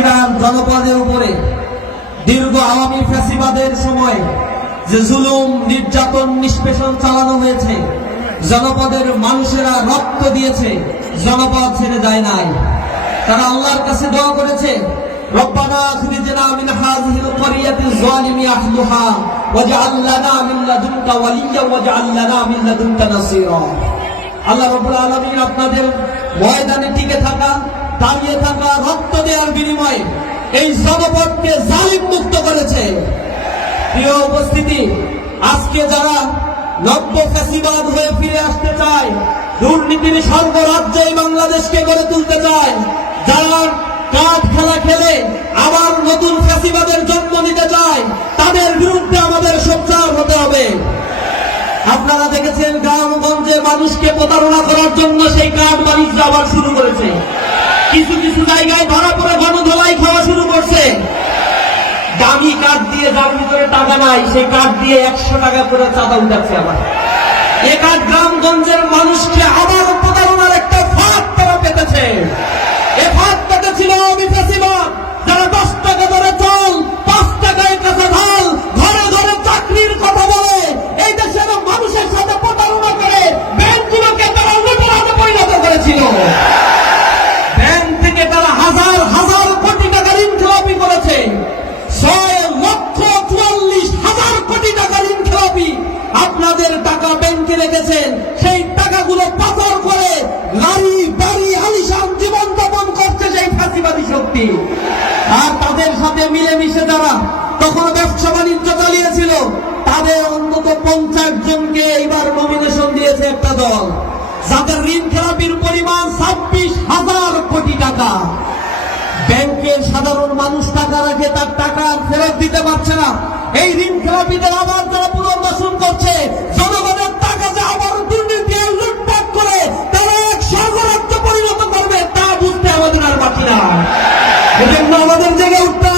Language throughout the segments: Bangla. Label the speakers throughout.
Speaker 1: সাতক্ষীরার জনপদের উপরে দীর্ঘ আওয়ামী ফ্যাসিবাদের সময় যে জুলুম, নির্যাতন, নিষ্পেষণ চালানো হয়েছে, জনপদের মানুষেরা রক্ত দিয়েছে, জনপদ ছেড়ে যায় নাই। তারা আল্লাহর কাছে দোয়া করেছে আল্লাহ আপনাদের ময়দানে টিকে থাকা দাঁড়িয়ে থাকা রক্ত দেওয়ার বিনিময়ে এই জনপদকে জালিম মুক্ত করেছে। প্রিয় উপস্থিতি, আজকে যারা নব্য ফ্যাসিবাদ হয়ে ফিরে আসতে চায়, দুর্নীতির সর্বরাজ্য এই বাংলাদেশকে গড়ে তুলতে চায়, যারা কাঠ খেলা খেলে আবার নতুন ফ্যাসিবাদের জন্ম নিতে চায়, তাদের বিরুদ্ধে আমাদের সোচ্চার হতে হবে। আপনারা দেখেছেন গ্রামগঞ্জে মানুষকে প্রতারণা করার জন্য সেই কাঠ বাণিজ্য আবার শুরু করেছে। কিছু কিছু জায়গায় ধরা পড়ে গণধোলাই খাওয়া শুরু করছে। দামি কাঠ দিয়ে যার ভিতরে টাকা নাই, সে কাঠ দিয়ে একশো টাকা করে চাঁদা উঠাচ্ছে আমার। এ গ্রামগঞ্জের মানুষকে পঞ্চাশ জনকে এইবার নমিনেশন দিয়েছে একটা দল। যাদের ঋণ খেলাপির পরিমাণ ছাব্বিশ হাজার কোটি টাকা। ব্যাংকের সাধারণ মানুষ টাকা রাখে তার টাকা ফেরত দিতে পারছে না। এই ঋণ খেলাপিদের আবার যারা পুনর্বাসন করছে। জনগণের টাকা যে আবার দুর্নীতি লুটপাট করে, তারা এক স্বর্গরাজ্য পরিণত করবে, তা বুঝতে আমাদের আর বাকি না এজন্য আমাদের জেগে উঠতে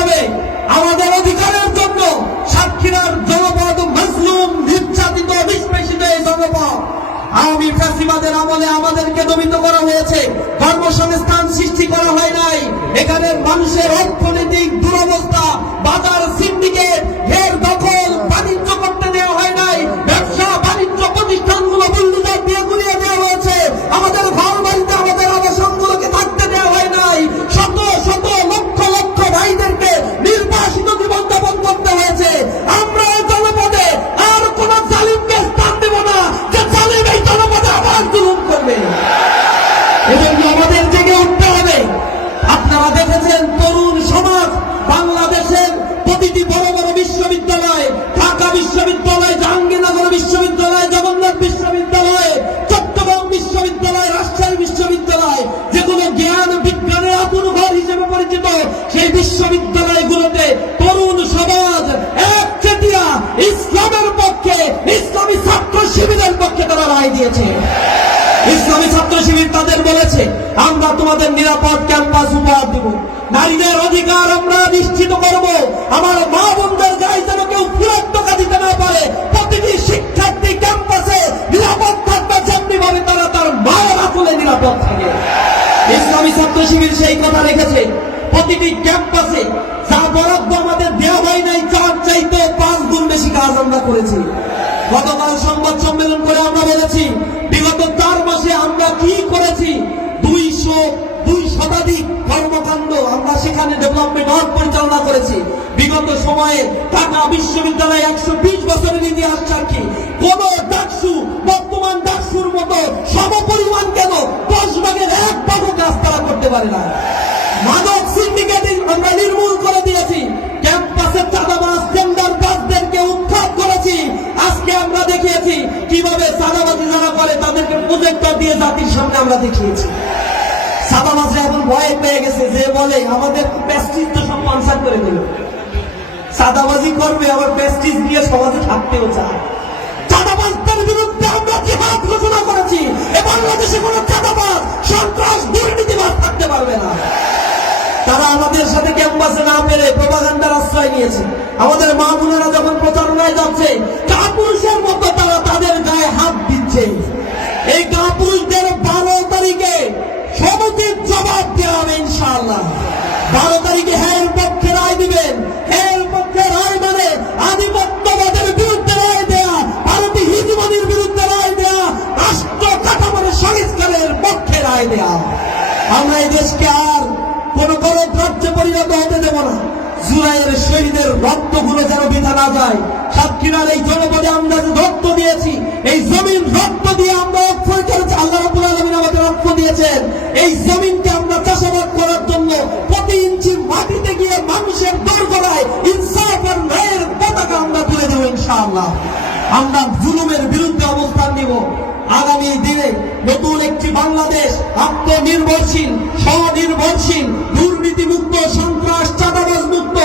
Speaker 1: ফ্যাসিবাদের আমলে আমাদেরকে দমিত করা হয়েছে। কর্মসংস্থান সৃষ্টি করা হয় নাই। এখানে মানুষের অর্থনৈতিক দেখেছেন তরুণ সমাজ। বাংলাদেশের প্রতিটি বড় বড় বিশ্ববিদ্যালয়, ঢাকা বিশ্ববিদ্যালয়, জাহাঙ্গীরনগর বিশ্ববিদ্যালয়, জগন্নাথ বিশ্ববিদ্যালয়, চট্টগ্রাম বিশ্ববিদ্যালয়, রাজশাহী বিশ্ববিদ্যালয়, যেগুলো জ্ঞান বিজ্ঞানের আতুর ঘর হিসেবে পরিচিত, সেই বিশ্ববিদ্যালয়গুলোতে তরুণ সমাজ এক চেটিয়া ইসলামের পক্ষে, ইসলামী ছাত্র শিবিরের পক্ষে তারা রায় দিয়েছে। ইসলামী ছাত্র শিবির তাদের বলেছে, আমরা তোমাদের নিরাপদ ক্যাম্পাস উপহার দেব। নারীদের অধিকার আমরা নিশ্চিত করব। আমার মা বোনদের গায়ে যেন কেউ ফুলের টাকা দিতে না পারে। প্রতিটি শিক্ষার্থী ক্যাম্পাসে নিরাপদ থাকবে যেমনি ভাবে তারা তার মায়ের আসলে নিরাপদ থাকে। ইসলামী ছাত্র শিবির সেই কথা রেখেছে। প্রতিটি ক্যাম্পাসে যা বরাদ্দ আমাদের দেওয়া হয় নাই চার চাইতে বেশি কাজ আমরা করেছি। গতকাল সংবাদ সম্মেলন করে আমরা বলেছি, বিগত চার মাসে আমরা কি করেছি? দুইশো, দুই শতাধিক কর্মকাণ্ড আমরা সেখানে ডেভেলপমেন্ট ওয়ার্ক পরিচালনা করেছি। বিগত সময়ে ঢাকা বিশ্ববিদ্যালয় একশো বিশ বছরের ইতিহাস সাক্ষী। কোন ডাকসু, বর্তমান ডাকসুর মতো সমপরিমাণ কেন দশ ভাগের এক ভাগও কাজ তারা করতে পারে না? করে তাদেরকে প্রজেক্টর দিয়ে জাতির সামনে আমরা দেখিয়েছি। চাঁদাবাজরা এখন ভয় পেয়ে গেছে, যে বলে, আমাদের প্যাস্টিজ সব করে দিল। চাঁদাবাজি করবে, আবার প্যাস্টিজ দিয়ে সমাজে থাকতেও চায়। চাঁদাবাজদের বিরুদ্ধে আমরা ঘোষণা করেছি, এ বাংলাদেশে কোনো চাঁদাবাজ, সন্ত্রাস থাকতে পারবে না। তারা আমাদের সাথে ক্যাম্পাসে না পেরে আশ্রয় নিয়েছে। আমাদের মা বোনেরা যখন প্রচারণায় যাচ্ছে, কাপুরুষের রাজ্যে পরিণত হতে দেব না। জুলাইয়ের শহীদের রক্তগুলো যেন বৃথা না যায়। সাতক্ষীরার এই জনপদে আমরা রক্ত দিয়েছি, এই জমিন রক্ত দিয়ে আমরা অক্ষর করেছি আল্লাহ রাব্বুল আলামিন আমাদের রক্ত দিয়েছেন। এই জমিনকে আমরা চাষাবাদ করার জন্য প্রতি ইঞ্চি মাটিতে গিয়ে মানুষের দর করায় ইনসাফ আর ন্যায়ের পতাকা আমরা তুলে দেবো ইনশাআল্লাহ। আমরা জুলুমের বিরুদ্ধে নতুন একটি বাংলাদেশ আত্মনির্ভরশীল স্বনির্ভরশীল, দুর্নীতিমুক্ত, সন্ত্রাস চাঁদাবাজ মুক্ত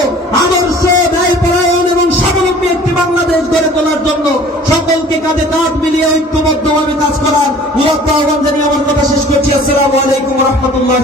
Speaker 1: আদর্শ, ন্যায়পরায়ণ এবং স্বাবলম্বী একটি বাংলাদেশ গড়ে তোলার জন্য সকলকে কাঁধে কাঁধ মিলিয়ে ঐক্যবদ্ধভাবে কাজ করার উদাত্ত আহ্বান জানিয়ে আমার কথা শেষ করছি। আসসালামু আলাইকুম রহমতুল্লাহ